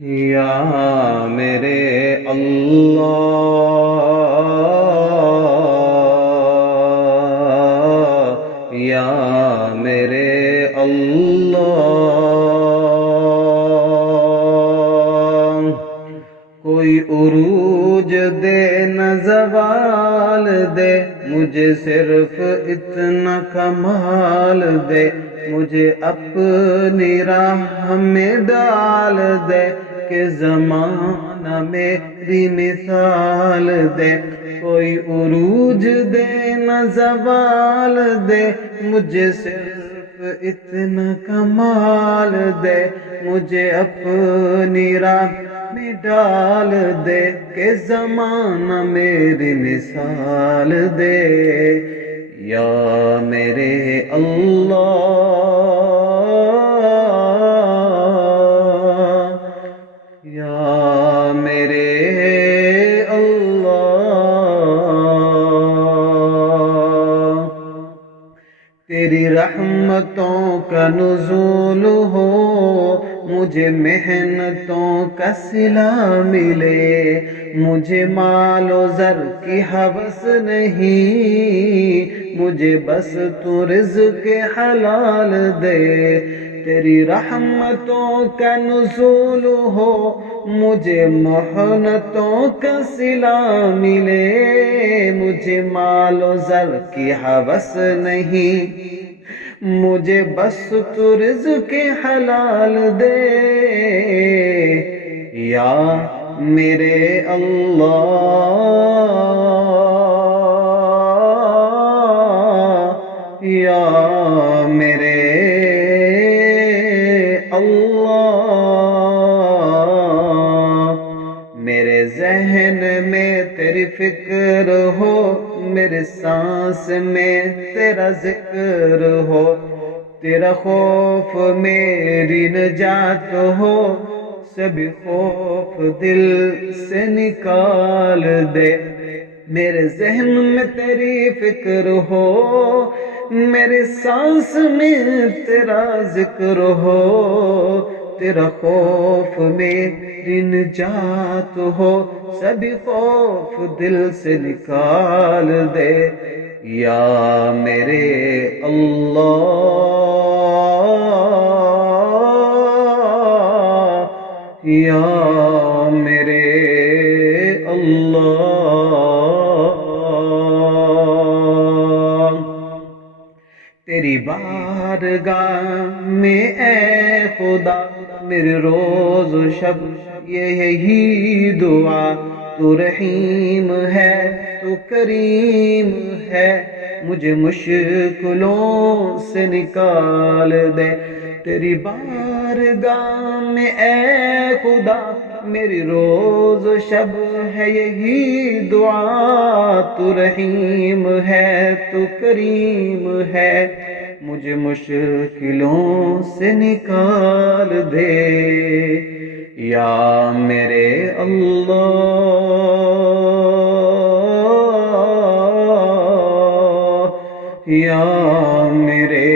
یا میرے اللہ، یا میرے اللہ، کوئی عروج دے نہ زوال دے، مجھے صرف اتنا کمال دے، مجھے اپنی راہ میں ڈال دے کہ زمانہ میری مثال دے، کوئی عروج دے نہ زوال دے، مجھے صرف اتنا کمال دے، مجھے اپنی راہ میں ڈال دے کہ زمانہ میری مثال دے، یا میرے اللہ، یا میرے اللہ، تیری رحمتوں کا نزول ہو، مجھے محنتوں کا صلہ ملے، مجھے مال و زر کی ہوس نہیں، مجھے بس تو رزق حلال دے، تیری رحمتوں کا نزول ہو، مجھے محنتوں کا صلہ ملے، مجھے مال و زر کی ہوس نہیں، مجھے بس تو رزق حلال دے، یا میرے اللہ، یا میرے اللہ، میرے ذہن میں تیری فکر ہو، میرے سانس میں تیرا ذکر ہو، تیرا خوف میری نجات ہو، سبھی خوف دل سے نکال دے، میرے ذہن میں تیری فکر ہو، میرے سانس میں تیرا ذکر ہو، تیرا خوف میری نجات ہو، سبھی خوف دل سے نکال دے، یا میرے اللہ، یا میرے اللہ، تیری بارگاہ میں اے خدا میرے روز و شب یہی دعا، تو رحیم ہے تو کریم ہے، مجھے مشکلوں سے نکال دے، تیری بارگاہ میں اے خدا میری روز و شب ہے یہی دعا، تو رحیم ہے تو کریم ہے، مجھے مشکلوں سے نکال دے، یا میرے اللہ، یا میرے